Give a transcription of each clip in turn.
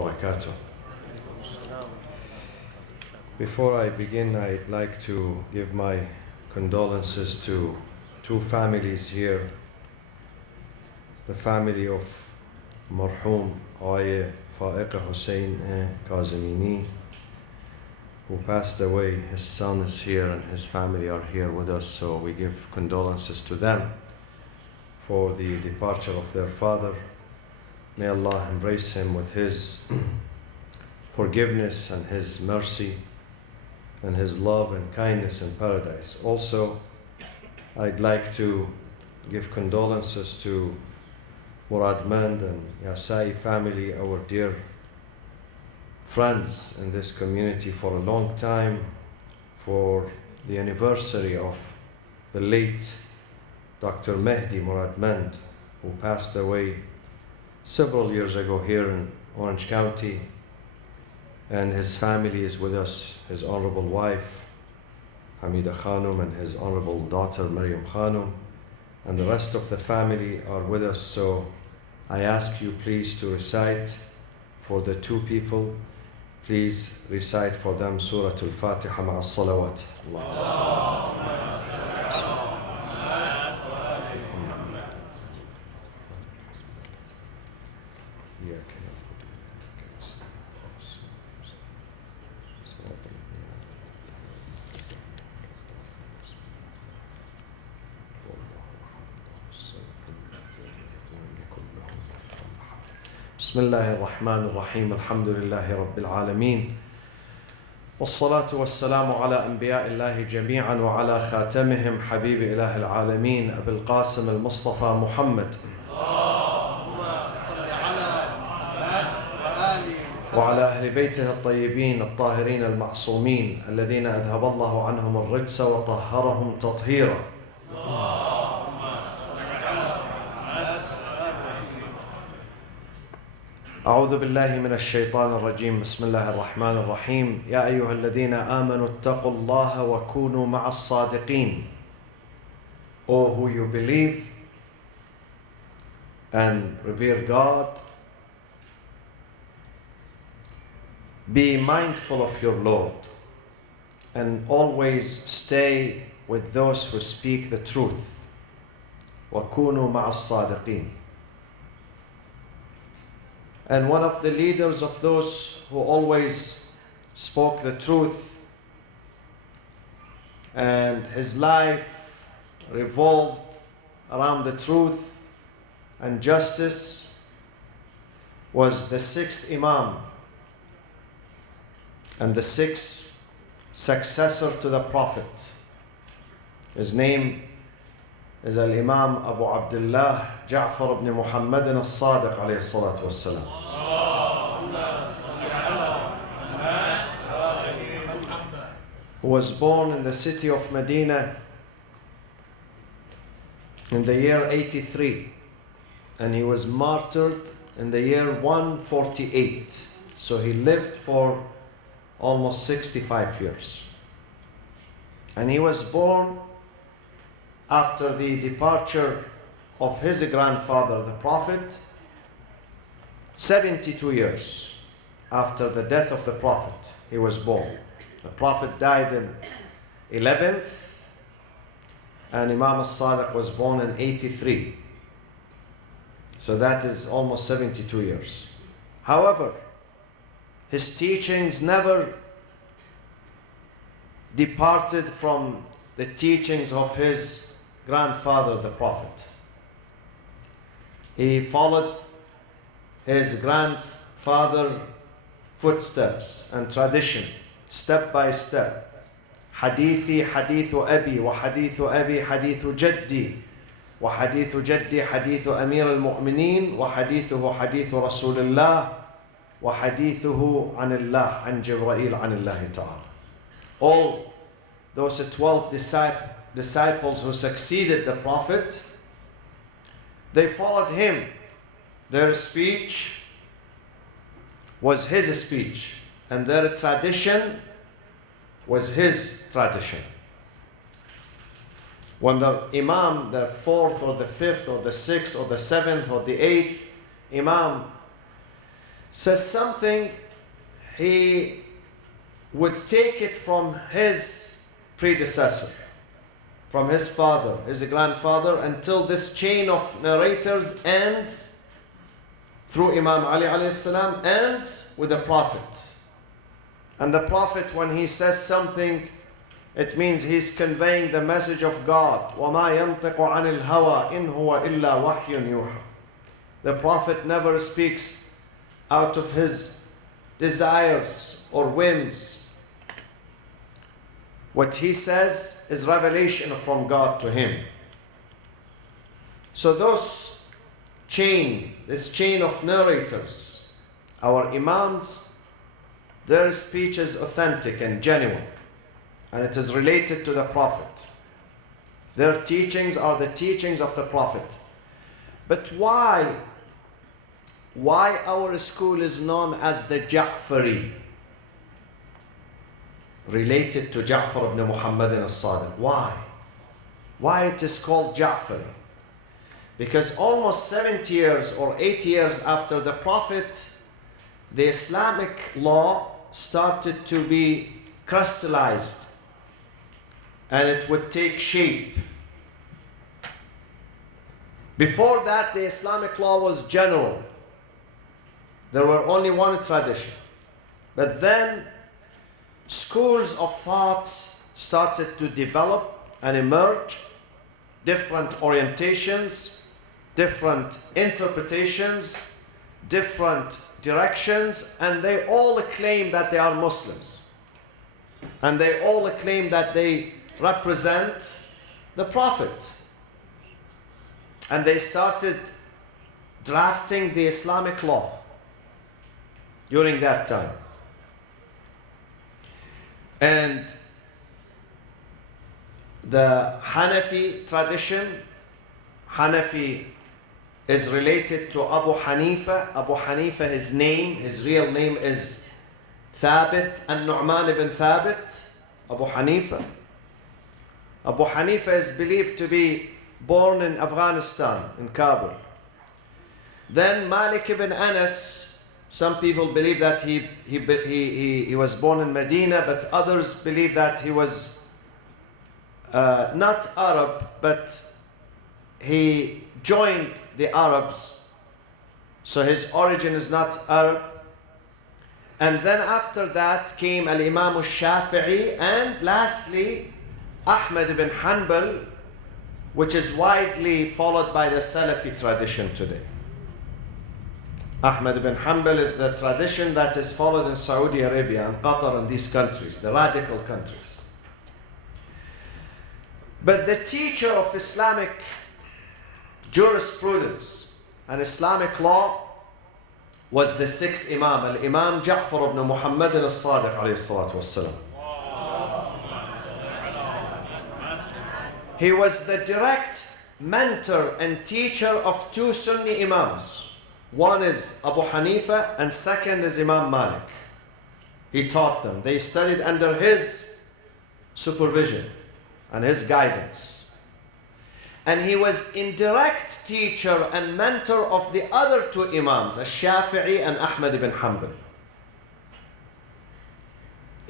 وبركاته. Before I begin, I'd like to give my condolences to two families here. The family of Marhum Faiq Hussein Al-Qazwini, who passed away. His son is here and his family are here with us, so we give condolences to them for the departure of their father. May Allah embrace him with His forgiveness and His mercy and His love and kindness in paradise. Also, I'd like to give condolences to Murad Mand and Yasai family, our dear friends in this community for a long time, for the anniversary of the late Dr. Mehdi Murad Mand, who passed away several years ago here in Orange County. And his family is with us, his honorable wife, Hamida Khanum, and his honorable daughter, Maryam Khanum, and the rest of the family are with us. So I ask you please to recite for the two people. Please recite for them Surah Al-Fatiha ma'a as-salawat. بسم الله الرحمن الرحيم الحمد لله رب العالمين والصلاة والسلام على أنبياء الله جميعا وعلى خاتمهم حبيب إله العالمين أبي القاسم المصطفى محمد وعلى أهل بيته الطيبين الطاهرين المعصومين الذين أذهب الله عنهم الرجس وطهرهم تطهيرا. أعوذ بالله من الشيطان الرجيم. بسم الله الرحمن الرحيم. يا أيها الذين آمنوا اتقوا الله وكونوا مع الصادقين. O who you believe and revere God, be mindful of your Lord and always stay with those who speak the truth. وكونوا مع الصادقين. And one of the leaders of those who always spoke the truth and his life revolved around the truth and justice was the sixth Imam and the sixth successor to the Prophet. His name is Al-Imam Abu Abdullah Ja'far ibn Muhammad As-Sadiq alayhi salatu wassalam. Who was born in the city of Medina in the year 83, and he was martyred in the year 148. So he lived for almost 65 years. And he was born after the departure of his grandfather, the Prophet, 72 years after the death of the Prophet, he was born. The Prophet died in 11th, and Imam As-Sadiq was born in 83. So that is almost 72 years. However, his teachings never departed from the teachings of his grandfather, the Prophet. He followed his grandfather's footsteps and tradition, step by step. حديثي حديث أبي وحديث أبي حديث جدي وحديث جدي حديث أمير المؤمنين وحديثه حديث رسول الله وحديثه عن الله عن جبرائيل عن الله تعالى. All those 12 disciples who succeeded the Prophet, they followed him. Their speech was his speech, and their tradition was his tradition. When the Imam, the 4th or the 5th or the 6th or the 7th or the 8th Imam says something, he would take it from his predecessor, from his father, his grandfather, until this chain of narrators ends through Imam Ali alayhi salam, ends with the Prophet. And the Prophet, when he says something, it means he's conveying the message of God. وَمَا يَنْطِقُ عَنِ الْهَوَىٰ إِنْ هُوَ إِلَّا وَحْيٌ يُوحَىٰ. The Prophet never speaks out of his desires or whims. What he says is revelation from God to him. So this chain of narrators, our Imams, their speech is authentic and genuine, and it is related to the Prophet. Their teachings are the teachings of the Prophet. But why our school is known as the Ja'fari, related to Ja'far ibn Muhammad As-Sadiq? Why it is called Ja'fari? Because almost 70 years or 80 years after the Prophet, the Islamic law started to be crystallized, and it would take shape. Before that, the Islamic law was general. There were only one tradition. But then schools of thought started to develop and emerge, different orientations, different interpretations, different directions, and they all claim that they are Muslims. And they all claim that they represent the Prophet. And they started drafting the Islamic law during that time. And the Hanafi tradition, Hanafi is related to Abu Hanifa. Abu Hanifa, his real name is Thabit al-Nu'man ibn Thabit, Abu Hanifa. Abu Hanifa is believed to be born in Afghanistan, in Kabul. Then Malik ibn Anas, some people believe that he was born in Medina, but others believe that he was not Arab, but he joined the Arabs, so his origin is not Arab. And then after that came Al-Imam al-Shafi'i, and lastly Ahmad ibn Hanbal, which is widely followed by the Salafi tradition today. Ahmad ibn Hanbal is the tradition that is followed in Saudi Arabia and Qatar and these countries, the radical countries. But the teacher of Islamic jurisprudence and Islamic law was the sixth Imam, Al-Imam Ja'far ibn Muhammad As-Sadiq alayhi salatu wassalam. He was the direct mentor and teacher of two Sunni Imams. One is Abu Hanifa and second is Imam Malik. He taught them. They studied under his supervision and his guidance. And he was indirect teacher and mentor of the other two Imams, Al-Shafi'i and Ahmad ibn Hanbal.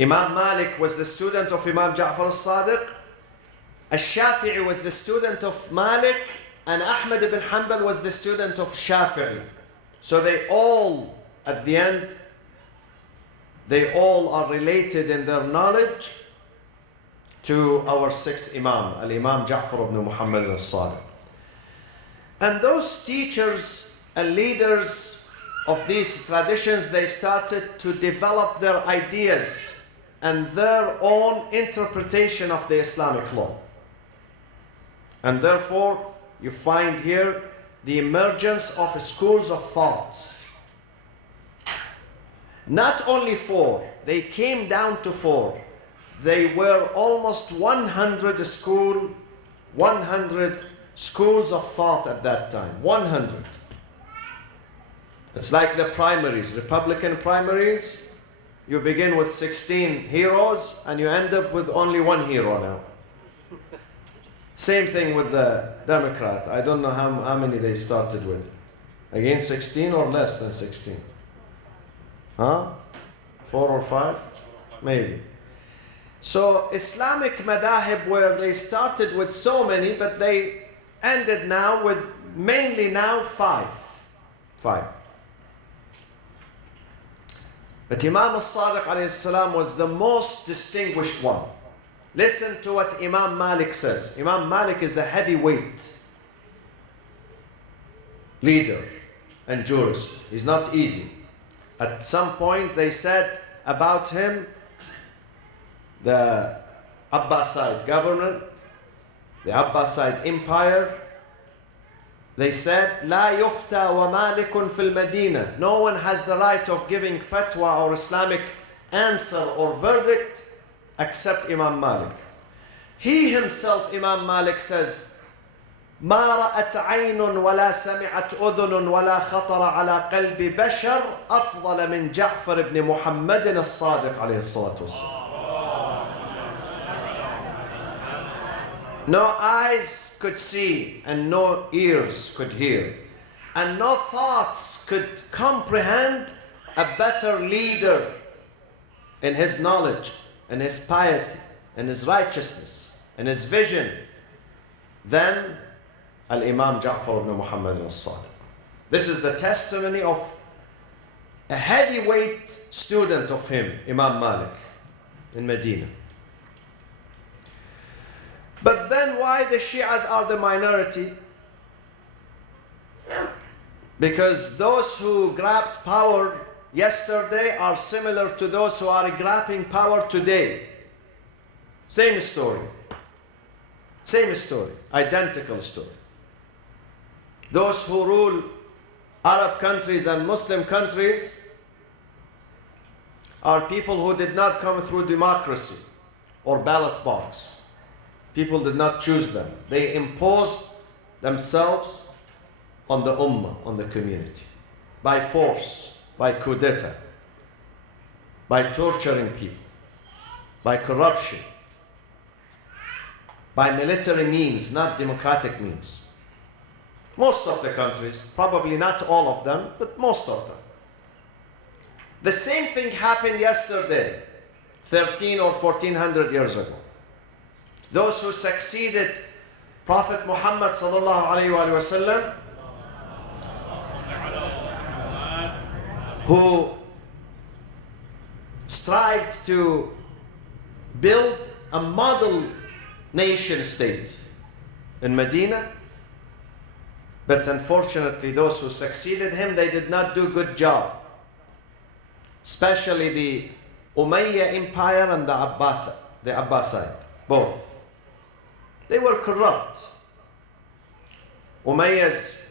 Imam Malik was the student of Imam Ja'far As-Sadiq. Al-Shafi'i was the student of Malik, and Ahmad ibn Hanbal was the student of Shafi'i. So they all, at the end, they all are related in their knowledge to our sixth Imam, Al-Imam Ja'far ibn Muhammad As-Sadiq. And those teachers and leaders of these traditions, they started to develop their ideas and their own interpretation of the Islamic law. And therefore, you find here the emergence of schools of thoughts. Not only four, they came down to four. They were almost 100 schools of thought at that time. 100. It's like the primaries, Republican primaries. You begin with 16 heroes and you end up with only one hero now. Same thing with the Democrat. I don't know how many they started with. Again, 16 or less than 16. Huh? 4 or 5? Maybe. So Islamic madahib, where they started with so many, but they ended now with mainly now 5. 5. But Imam As-Sadiq alayhi salam was the most distinguished one. Listen to what Imam Malik says. Imam Malik is a heavyweight leader and jurist. He's not easy. At some point they said about him, the Abbasid government, the Abbasid empire, they said, لا يفتى ومالك في المدينة. No one has the right of giving fatwa or Islamic answer or verdict except Imam Malik. He himself, Imam Malik, says, ما رأت عين ولا سمعت أذن ولا خطر على قلب بشر أفضل من جعفر بن محمد الصادق عليه الصلاة والسلام. No eyes could see and no ears could hear and no thoughts could comprehend a better leader in his knowledge and his piety and his righteousness and his vision than Al-Imam Ja'far ibn Muhammad al-Sadiq. This is the testimony of a heavyweight student of him, Imam Malik, in Medina. But then why the Shias are the minority? Because those who grabbed power yesterday are similar to those who are grabbing power today. Same story. Same story. Identical story. Those who rule Arab countries and Muslim countries are people who did not come through democracy or ballot box. People did not choose them. They imposed themselves on the ummah, on the community, by force, by coup d'etat, by torturing people, by corruption, by military means, not democratic means. Most of the countries, probably not all of them, but most of them. The same thing happened yesterday, 13 or 1400 years ago. Those who succeeded Prophet Muhammad sallallahu alaihi wasallam, who strived to build a model nation state in Medina, but unfortunately those who succeeded him, they did not do a good job. Especially the Umayyad Empire and the Abbasid, both. They were corrupt. Umayyad's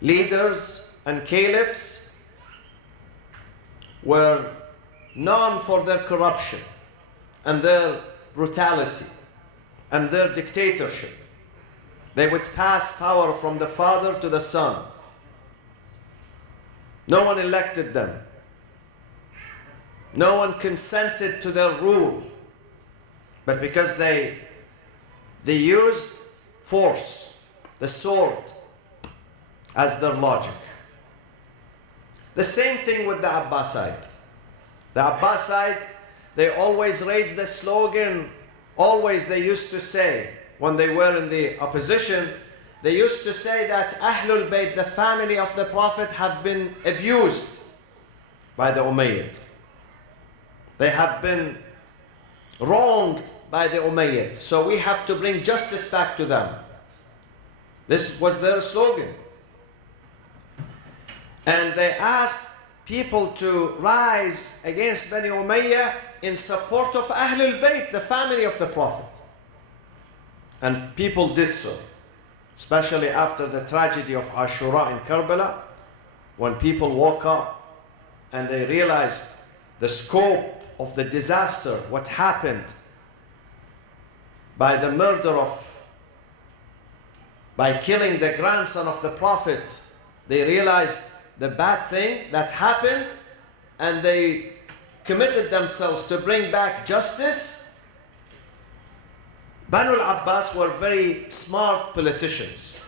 leaders and caliphs were known for their corruption and their brutality and their dictatorship. They would pass power from the father to the son. No one elected them. No one consented to their rule. But because they used force, the sword, as their logic. The same thing with the Abbasid. The Abbasid, they always raised the slogan, always they used to say, when they were in the opposition, they used to say that Ahlul Bayt, the family of the Prophet, have been abused by the Umayyad. They have been wronged by the Umayyad. So we have to bring justice back to them. This was their slogan. And they asked people to rise against Bani Umayyah in support of Ahlul Bayt, the family of the Prophet. And people did so. Especially after the tragedy of Ashura in Karbala, when people woke up and they realized the scope of the disaster, what happened by the murder by killing the grandson of the Prophet. They realized the bad thing that happened and they committed themselves to bring back justice. Banu al-Abbas were very smart politicians.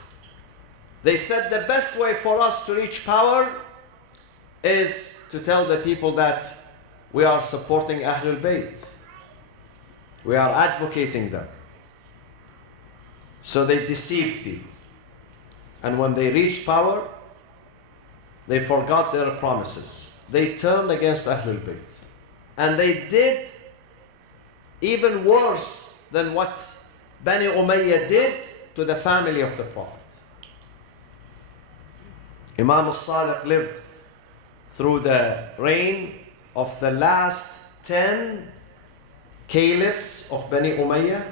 They said the best way for us to reach power is to tell the people that we are supporting Ahlul Bayt. We are advocating them. So they deceived people. And when they reached power, they forgot their promises. They turned against Ahlul Bayt. And they did even worse than what Bani Umayyah did to the family of the Prophet. Imam As-Sadiq lived through the reign of the last 10 caliphs of Bani Umayyah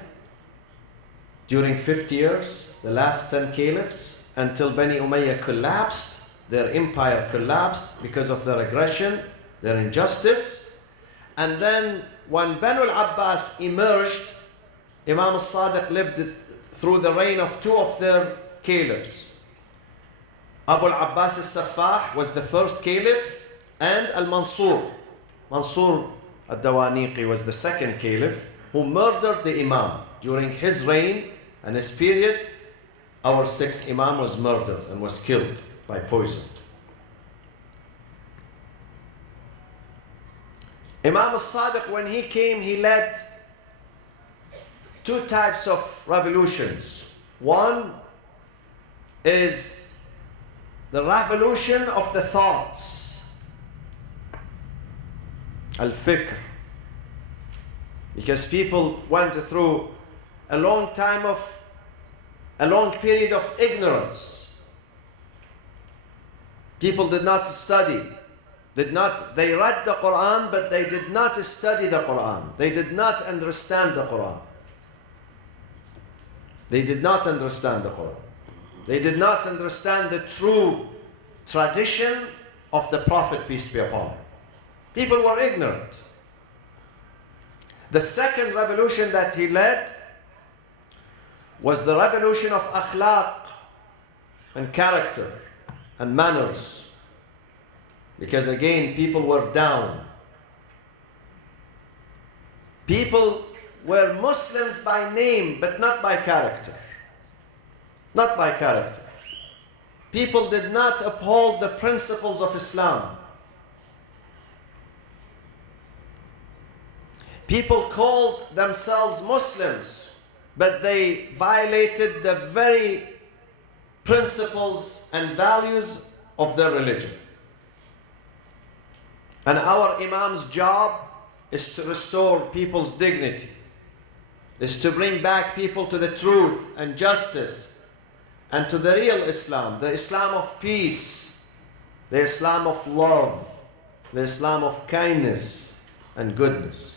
during 50 years, the last 10 caliphs, until Bani Umayyah collapsed, their empire collapsed because of their aggression, their injustice. And then when Banu al-Abbas emerged, Imam As-Sadiq lived through the reign of 2 of their caliphs. Abu al-Abbas al-Saffah was the first caliph, and al-Mansur, Mansur al-Dawaniqi was the second caliph, who murdered the Imam. During his reign and his period, our 6th Imam was murdered and was killed by poison. Imam As-Sadiq, when he came, he led 2 types of revolutions. One is the revolution of the thoughts, al-fikr, because people went through a long period of ignorance. People did not study, they read the Quran, but they did not study the Quran. They did not understand the Quran. They did not understand the Quran. They did not understand the true tradition of the Prophet, peace be upon him. People were ignorant. The second revolution that he led was the revolution of akhlaq and character and manners. Because again, people were down. People were Muslims by name, but not by character. Not by character. People did not uphold the principles of Islam. People called themselves Muslims, but they violated the very principles and values of their religion. And our Imam's job is to restore people's dignity, is to bring back people to the truth and justice, and to the real Islam, the Islam of peace, the Islam of love, the Islam of kindness and goodness.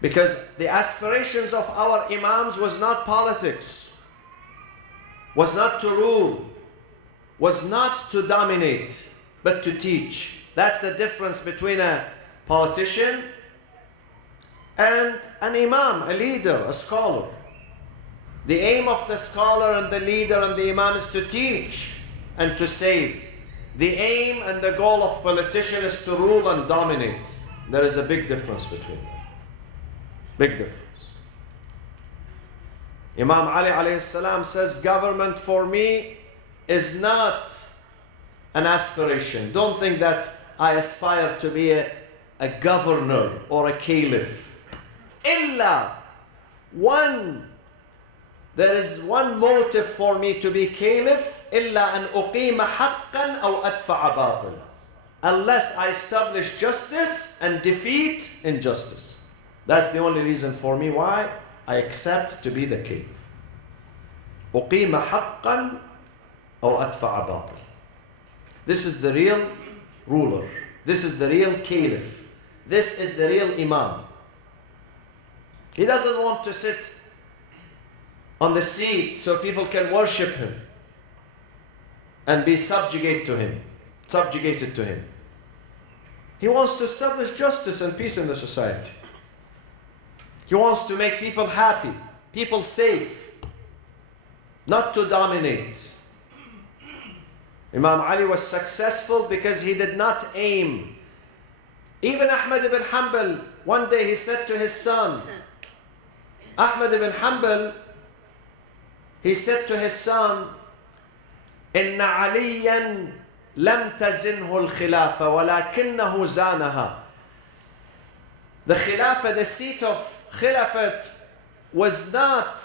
Because the aspirations of our Imams was not politics, was not to rule, was not to dominate, but to teach. That's the difference between a politician and an Imam, a leader, a scholar. The aim of the scholar and the leader and the Imam is to teach and to save. The aim and the goal of politician is to rule and dominate. There is a big difference between them. Big difference. Imam Ali alayhi salam says, government for me is not an aspiration. Don't think that I aspire to be a governor or a caliph. There is one motive for me to be caliph, إِلَّا أَنْ أُقِيمَ حَقًّا أَوْ أَدْفَعَ بَاطِلًا. Unless I establish justice and defeat injustice. That's the only reason for me why I accept to be the caliph. أُقِيمَ حَقًّا أَوْ أَدْفَعَ بَاطِلًا. This is the real ruler. This is the real caliph. This is the real Imam. He doesn't want to sit on the seat so people can worship him and be subjugated to him. He wants to establish justice and peace in the society. He wants to make people happy, people safe, not to dominate. Imam Ali was successful because he did not aim. Even Ahmad ibn Hanbal, one day he said to his son, Ahmad ibn Hanbal, he said to his son, Inna aliyan لم تزنه الخلافة ولكنه زانها. The Khilafah, the seat of Khilafat was not,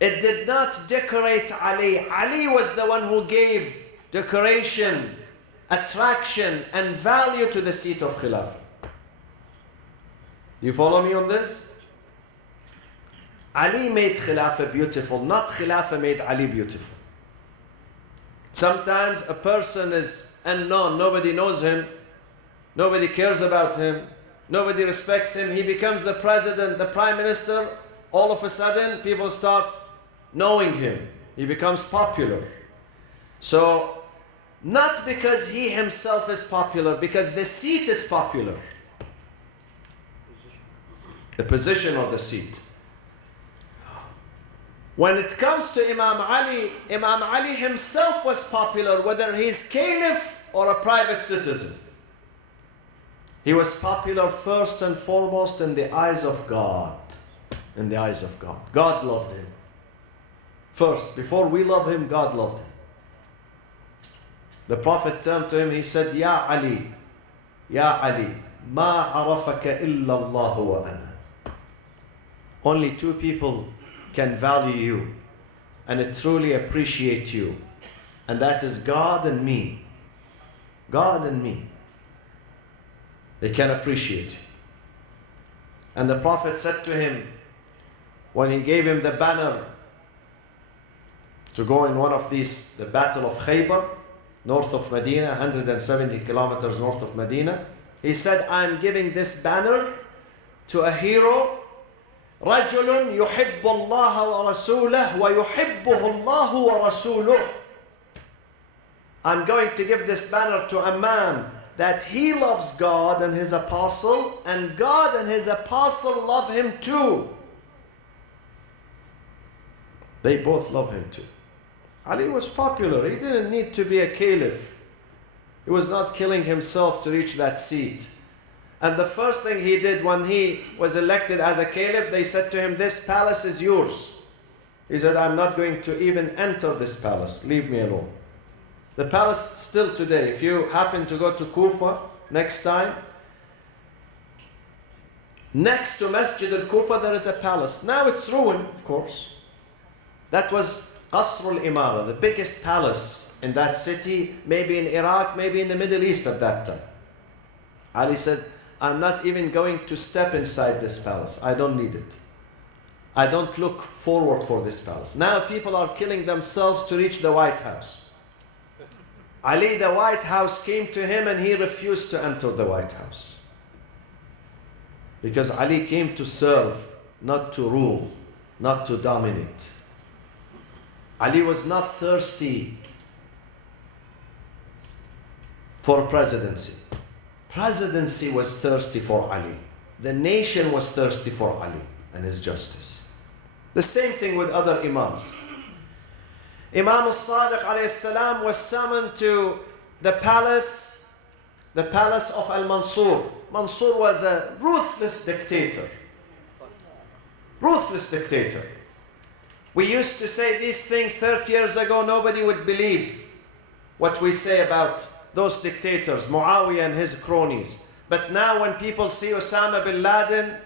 it did not decorate Ali. Ali was the one who gave decoration, attraction and value to the seat of Khilafah. Do you follow me on this? Ali made Khilafah beautiful, not Khilafah made Ali beautiful. Sometimes a person is unknown, nobody knows him, nobody cares about him, nobody respects him. He becomes the president, the prime minister, all of a sudden people start knowing him. He becomes popular. So, not because he himself is popular, because the seat is popular. The position of the seat. When it comes to Imam Ali himself was popular, whether he's caliph or a private citizen. He was popular first and foremost in the eyes of God. In the eyes of God. God loved him. First, before we love him, God loved him. The Prophet turned to him, he said, Ya Ali, ma arafaka illa Allah wa ana. Only two people can value you and truly appreciate you, and that is God and me. God and me. They can appreciate you. And the Prophet said to him, when he gave him the banner to go in one of these, the Battle of Khaybar, north of Medina, 170 kilometers north of Medina, he said, I'm giving this banner to a hero, رجل يحب الله ورسوله ويحبه الله ورسوله. I'm going to give this banner to a man that he loves God and his apostle, and God and his apostle love him too. They both love him too. Ali was popular. He didn't need to be a caliph. He was not killing himself to reach that seat. And the first thing he did when he was elected as a caliph, they said to him, this palace is yours. He said, I'm not going to even enter this palace. Leave me alone. The palace still today, if you happen to go to Kufa next time, next to Masjid al-Kufa there is a palace. Now it's ruined, of course. That was Qasr al-Imara, the biggest palace in that city, maybe in Iraq, maybe in the Middle East at that time. Ali said, I'm not even going to step inside this palace. I don't need it. I don't look forward for this palace. Now people are killing themselves to reach the White House. Ali, the White House came to him and he refused to enter the White House. Because Ali came to serve, not to rule, not to dominate. Ali was not thirsty for presidency. Presidency was thirsty for Ali. The nation was thirsty for Ali and his justice. The same thing with other imams. Imam As-Sadiq alayhi salam was summoned to the palace of Al-Mansur. Mansur was a ruthless dictator. Ruthless dictator. We used to say these things 30 years ago, nobody would believe what we say about those dictators, Muawiyah and his cronies. But now when people see Osama bin Laden,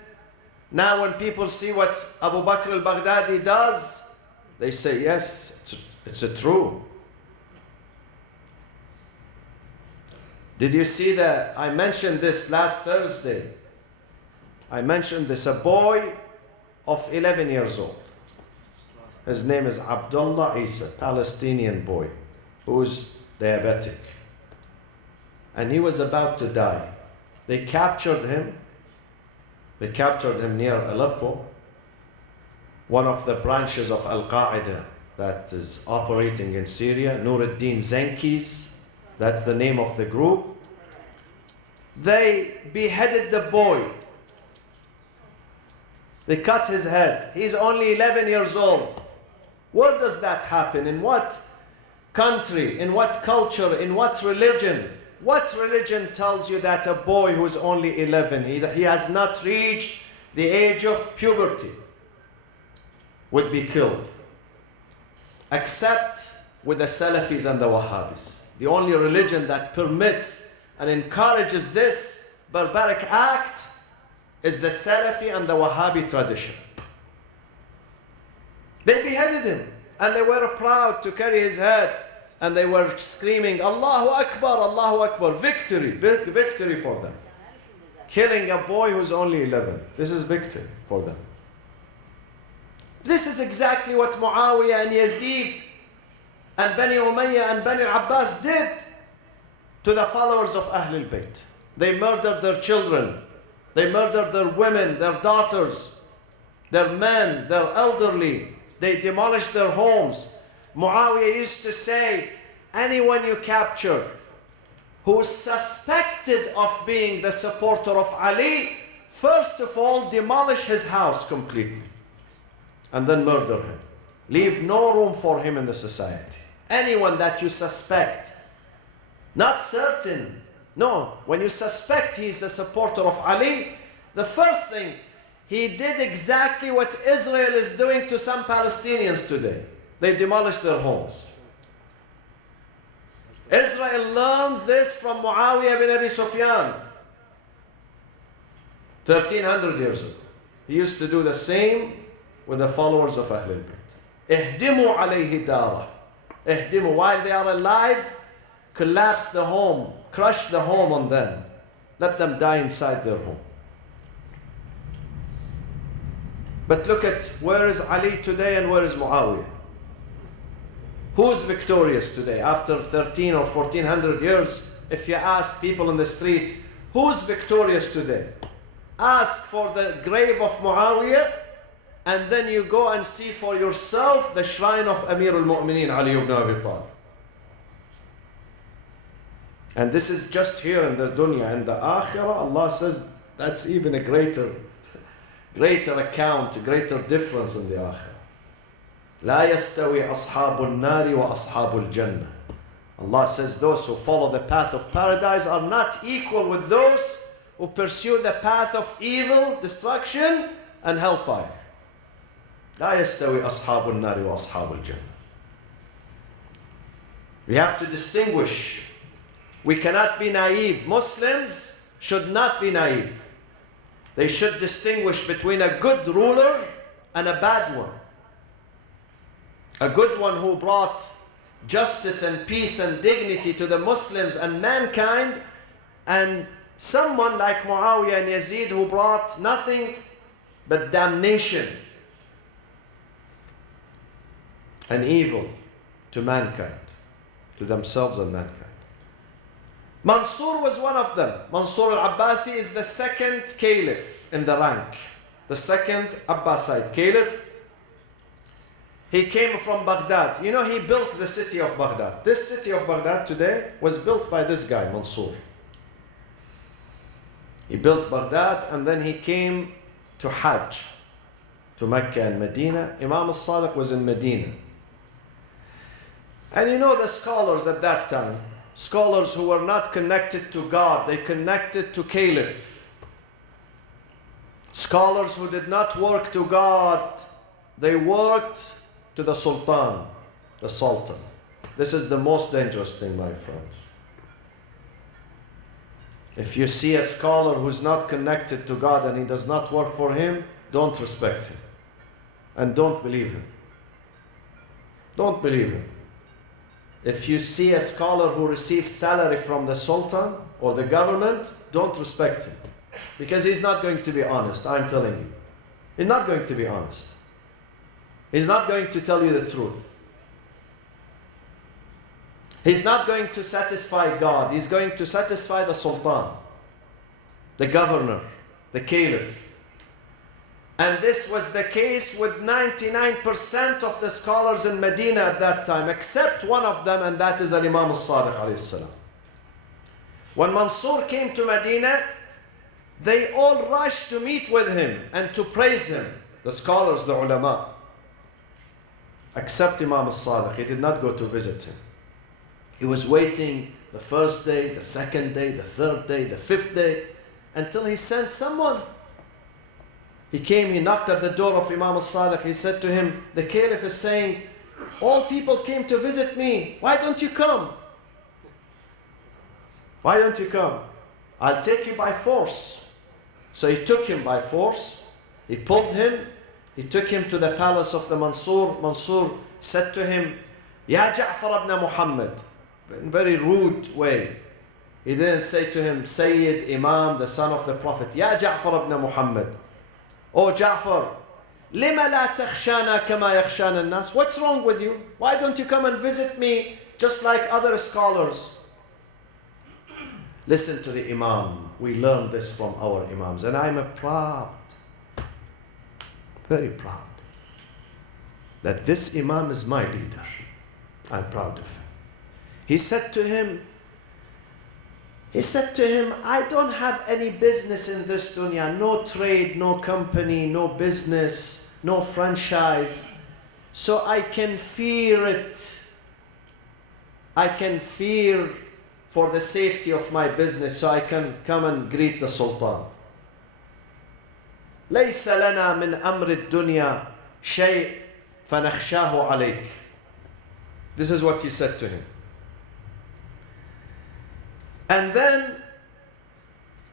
now when people see what Abu Bakr al-Baghdadi does, they say, yes, it's true. Did you see that? I mentioned this last Thursday. I mentioned this, a boy of 11 years old. His name is Abdullah Isa, Palestinian boy, who's diabetic. And he was about to die. They captured him. They captured him near Aleppo, one of the branches of Al-Qaeda that is operating in Syria, Nuruddin Zenkis, that's the name of the group. They beheaded the boy. They cut his head. He's only 11 years old. Where does that happen? In what country? In what culture? In what religion? What religion tells you that a boy who is only 11, he has not reached the age of puberty, would be killed? Except with the Salafis and the Wahhabis. The only religion that permits and encourages this barbaric act is the Salafi and the Wahhabi tradition. They beheaded him, and they were proud to carry his head, and they were screaming, Allahu Akbar, Allahu Akbar, victory, victory for them. Killing a boy who's only 11. This is victory for them. This is exactly what Muawiyah and Yazid and Bani Umayyah and Bani Abbas did to the followers of Ahlul Bayt. They murdered their children. They murdered their women, their daughters, their men, their elderly. They demolished their homes. Muawiyah used to say, anyone you capture who is suspected of being the supporter of Ali, first of all, demolish his house completely and then murder him. Leave no room for him in the society. Anyone that you suspect, not certain, no, when you suspect he's a supporter of Ali, the first thing, he did exactly what Israel is doing to some Palestinians today. They demolished their homes. Israel learned this from Muawiyah bin Abi Sufyan 1300 years ago. He used to do the same with the followers of Ahlul Bayt. Ihdimu alayhi dara. Ihdimu, while they are alive, collapse the home, crush the home on them. Let them die inside their home. But look at where is Ali today and where is Muawiyah? Who's victorious today after 13 or 1400 years? If you ask people in the street, who's victorious today? Ask for the grave of Muawiyah, and then you go and see for yourself the shrine of Amir al-Mu'mineen Ali ibn Abi Talib. And this is just here in the dunya. In the akhirah, Allah says that's even a greater account, a greater difference in the akhirah. لا يستوي أصحاب النار وأصحاب الجنة. Allah says those who follow the path of paradise are not equal with those who pursue the path of evil, destruction, and hellfire. لا يستوي أصحاب النار وأصحاب الجنة. We have to distinguish. We cannot be naive. Muslims should not be naive. They should distinguish between a good ruler and a bad one. A good one who brought justice and peace and dignity to the Muslims and mankind, and someone like Muawiyah and Yazid who brought nothing but damnation and evil to mankind, to themselves and mankind. Mansur was one of them. Mansur al-Abbasi is the second caliph in the rank, the second Abbasid caliph. He came from Baghdad. You know, he built the city of Baghdad. This city of Baghdad today was built by this guy, Mansur. He built Baghdad, and then he came to Hajj, to Mecca and Medina. Imam As-Sadiq was in Medina. And you know the scholars at that time, scholars who were not connected to God, they connected to caliph. Scholars who did not work to God, they worked to the Sultan, the Sultan. This is the most dangerous thing, my friends. If you see a scholar who's not connected to God and he does not work for him, don't respect him. And don't believe him. Don't believe him. If you see a scholar who receives salary from the Sultan or the government, don't respect him. Because he's not going to be honest, I'm telling you. He's not going to be honest. He's not going to tell you the truth. He's not going to satisfy God. He's going to satisfy the Sultan, the governor, the caliph. And this was the case with 99% of the scholars in Medina at that time, except one of them, and that is Imam As-Sadiq alayhi salam. When Mansur came to Medina, they all rushed to meet with him and to praise him, the scholars, the ulama. Except Imam As-Sadiq, he did not go to visit him. He was waiting the first day, the second day, the third day, the fifth day, until he sent someone. He came, he knocked at the door of Imam As-Sadiq. He said to him, the caliph is saying, all people came to visit me. Why don't you come? Why don't you come? I'll take you by force. So he took him by force. He pulled him. He took him to the palace of the Mansur. Mansur said to him, Ya Ja'far ibn Muhammad, in a very rude way. He didn't say to him, Sayyid, Imam, the son of the Prophet. Ya Ja'far ibn Muhammad. Oh Ja'far, لِمَ لَا تَخْشَانَا كَمَا يَخْشَانَ النَّاسِ. What's wrong with you? Why don't you come and visit me just like other scholars? Listen to the Imam. We learned this from our Imams. And I'm proud, very proud, that this Imam is my leader. I'm proud of him. He said to him, I don't have any business in this dunya, no trade, no company, no business, no franchise. So I can fear it. I can fear for the safety of my business, so I can come and greet the Sultan. ليس لنا من أمر الدنيا شيء فنخشاه عليك. This is what he said to him. And then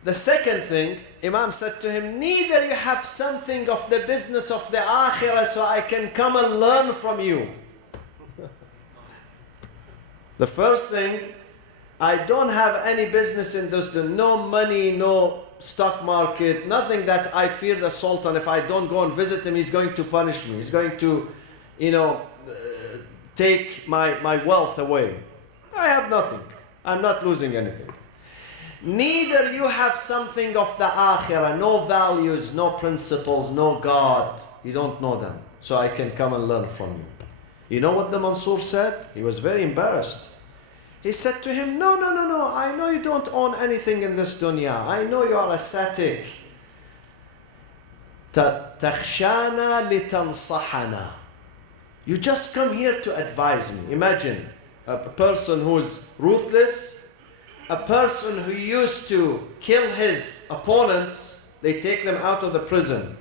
the second thing, Imam said to him, neither you have something of the business of the akhirah, so I can come and learn from you. The first thing, I don't have any business in this, no money, no stock market, nothing that I fear the Sultan. If I don't go and visit him, he's going to punish me. He's going to, take my wealth away. I have nothing. I'm not losing anything. Neither you have something of the akhirah, no values, no principles, no God. You don't know them. So I can come and learn from you. You know what the Mansur said? He was very embarrassed. He said to him, no. I know you don't own anything in this dunya. I know you are As-Sadiq. تَخْشَانَا لِتَنْصَحَنَا. You just come here to advise me. Imagine a person who's ruthless, a person who used to kill his opponents. They take them out of the prison.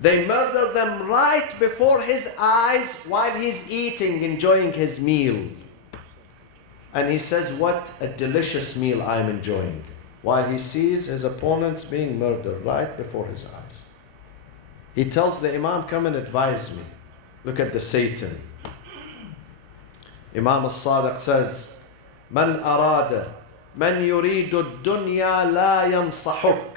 They murder them right before his eyes while he's eating, enjoying his meal. And he says, what a delicious meal I'm enjoying, while he sees his opponents being murdered right before his eyes. He tells the Imam, come and advise me. Look at the Satan. Imam As-Sadiq says, من يريد الدنيا لا ينصحك.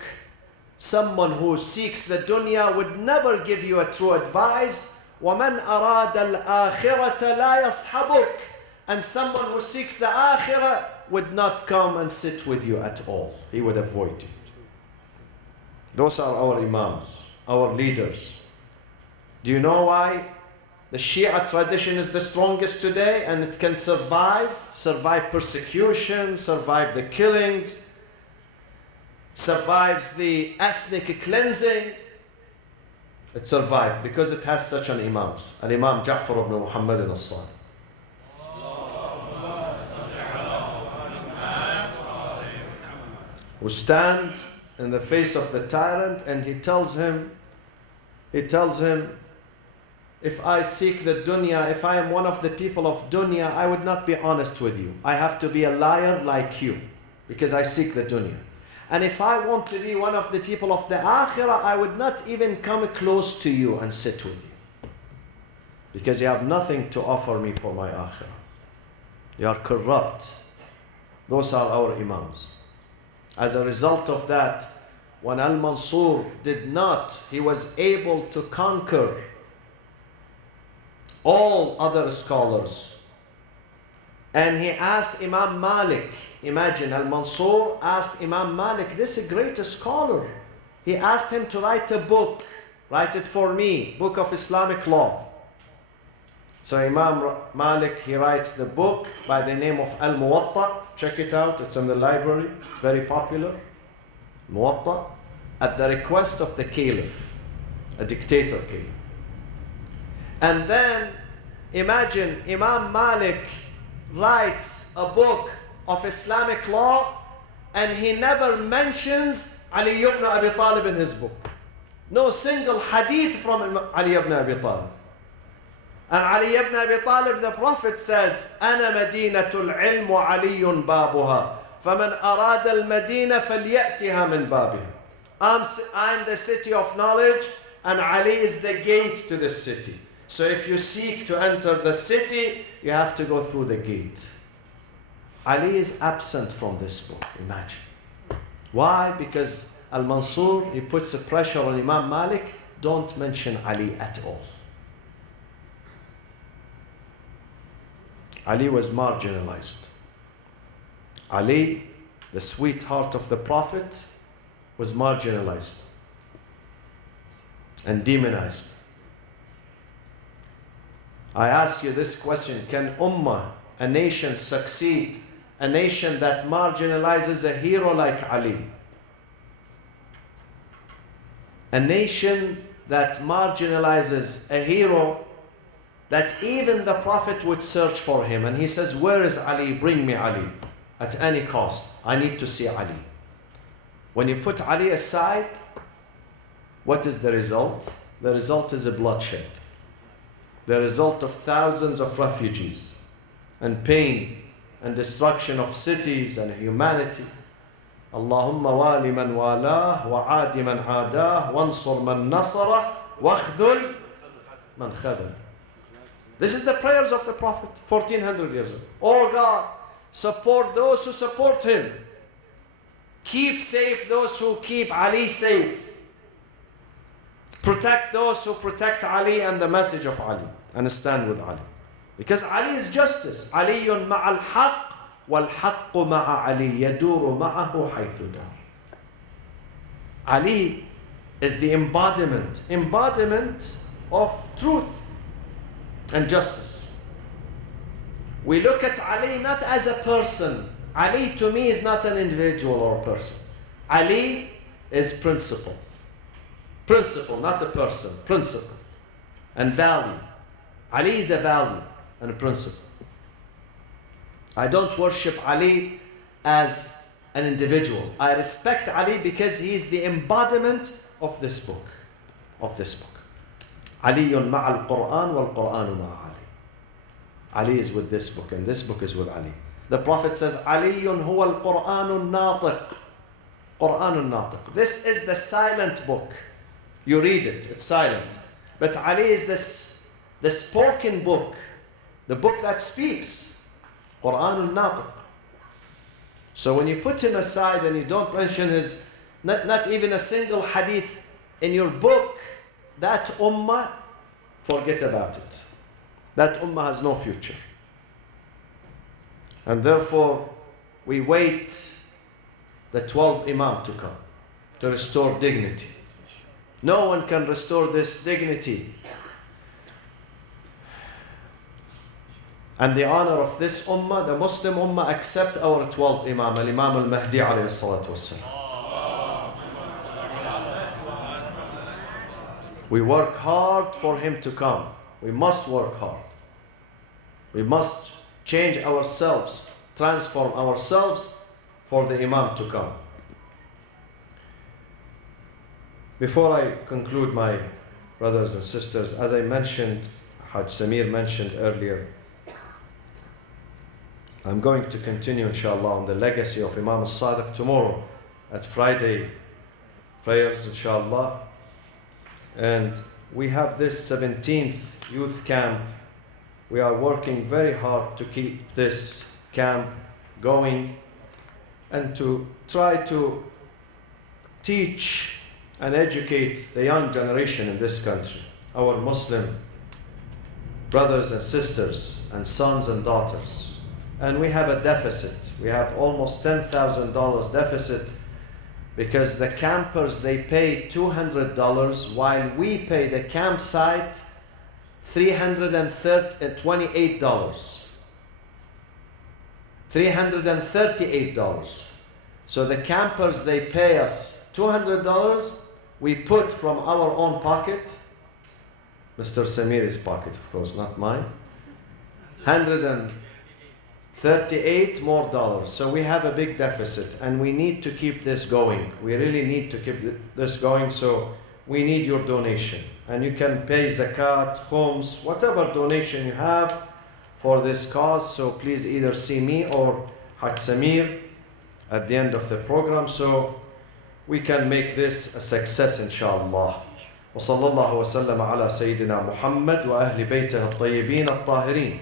Someone who seeks the dunya would never give you a true advice. وَمَنْ أَرَادَ الْآخِرَةَ لَا يَصْحَبُكَ. And someone who seeks the akhirah would not come and sit with you at all. He would avoid you. Those are our imams, our leaders. Do you know why the Shia tradition is the strongest today and it can survive persecution, survive the killings, survives the ethnic cleansing? It survived because it has such an imams. Al-Imam Ja'far ibn Muhammad As-Sadiq, who stands in the face of the tyrant and he tells him, if I seek the dunya, if I am one of the people of dunya, I would not be honest with you. I have to be a liar like you because I seek the dunya. And if I want to be one of the people of the akhirah, I would not even come close to you and sit with you because you have nothing to offer me for my akhirah. You are corrupt. Those are our imams. As a result of that, when Al-Mansur he was able to conquer all other scholars. And he asked Imam Malik, imagine Al-Mansur asked Imam Malik, this is a great scholar. He asked him to write a book, write it for me, book of Islamic law. So Imam Malik, he writes the book by the name of Al-Muwatta. Check it out, it's in the library, it's very popular. Muwatta, at the request of the caliph, a dictator caliph. And then imagine Imam Malik writes a book of Islamic law and he never mentions Ali ibn Abi Talib in his book. No single hadith from Ali ibn Abi Talib. And Ali ibn Abi Talib, the Prophet says, أنا مدينة العلم وعلي بابها فمن أراد المدينة فليأتها من بابها. I'm the city of knowledge and Ali is the gate to the city. So if you seek to enter the city, you have to go through the gate. Ali is absent from this book, imagine. Why? Because Al-Mansur, he puts a pressure on Imam Malik, don't mention Ali at all. Ali was marginalized. Ali, the sweetheart of the Prophet, was marginalized and demonized. I ask you this question, can Ummah, a nation, succeed? A nation that marginalizes a hero like Ali? A nation that marginalizes a hero that even the Prophet would search for him, and he says, where is Ali? Bring me Ali at any cost. I need to see Ali. When you put Ali aside, what is the result? The result is a bloodshed. The result of thousands of refugees and pain and destruction of cities and humanity. Allahumma wali man walah wa adi man adah wansur man nasara wakhdhul man khadal. This is the prayers of the Prophet 1400 years ago. Oh God, support those who support him. Keep safe those who keep Ali safe. Protect those who protect Ali and the message of Ali, and stand with Ali. Because Ali is justice. Aliyun ma'al haqq wal haqqu ma'a Ali yaduru ma'ahu haythu dar. Ali is the embodiment of truth and justice. We look at Ali not as a person. Ali to me is not an individual or a person. Ali is principle. Principle, not a person. Principle and value. Ali is a value and a principle. I don't worship Ali as an individual. I respect Ali because he is the embodiment of this book. Aliyun ma'al Qur'an wal Qur'anu ma'a Ali. Ali is with this book and this book is with Ali. The Prophet says, Aliyun huwa al-Qur'anu natiq. Qur'anu natiq. This is the silent book. You read it, it's silent. But Ali is the spoken book, the book that speaks. Qur'anul Natiq. So when you put him aside and you don't mention his, not even a single hadith in your book, that ummah, forget about it. That ummah has no future. And therefore, we wait the 12 Imam to come to restore dignity. No one can restore this dignity and the honor of this ummah, the Muslim ummah, except our 12 Imam, Al-Imam Al-Mahdi alayhi salatu wassalam. We work hard for him to come. We must work hard. We must change ourselves, transform ourselves for the Imam to come. Before I conclude, my brothers and sisters, as I mentioned, Hajj Samir mentioned earlier, I'm going to continue, inshallah, on the legacy of Imam As-Sadiq tomorrow at Friday prayers, inshallah. And we have this 17th youth camp. We are working very hard to keep this camp going and to try to teach and educate the young generation in this country, our Muslim brothers and sisters and sons and daughters. And we have a deficit. We have almost $10,000 deficit because the campers, they pay $200 while we pay the campsite $328. $338. So the campers, they pay us $200. We put from our own pocket, Mr. Samir's pocket, of course, not mine, $138 more dollars. So we have a big deficit and we need to keep this going. We really need to keep this going, so we need your donation. and you can pay zakat, khums, whatever donation you have for this cause. So please either see me or Haj Samir at the end of the program, so we can make this a success, inshallah. وصلى الله وسلم على سيدنا محمد وأهل بيته الطيبين الطاهرين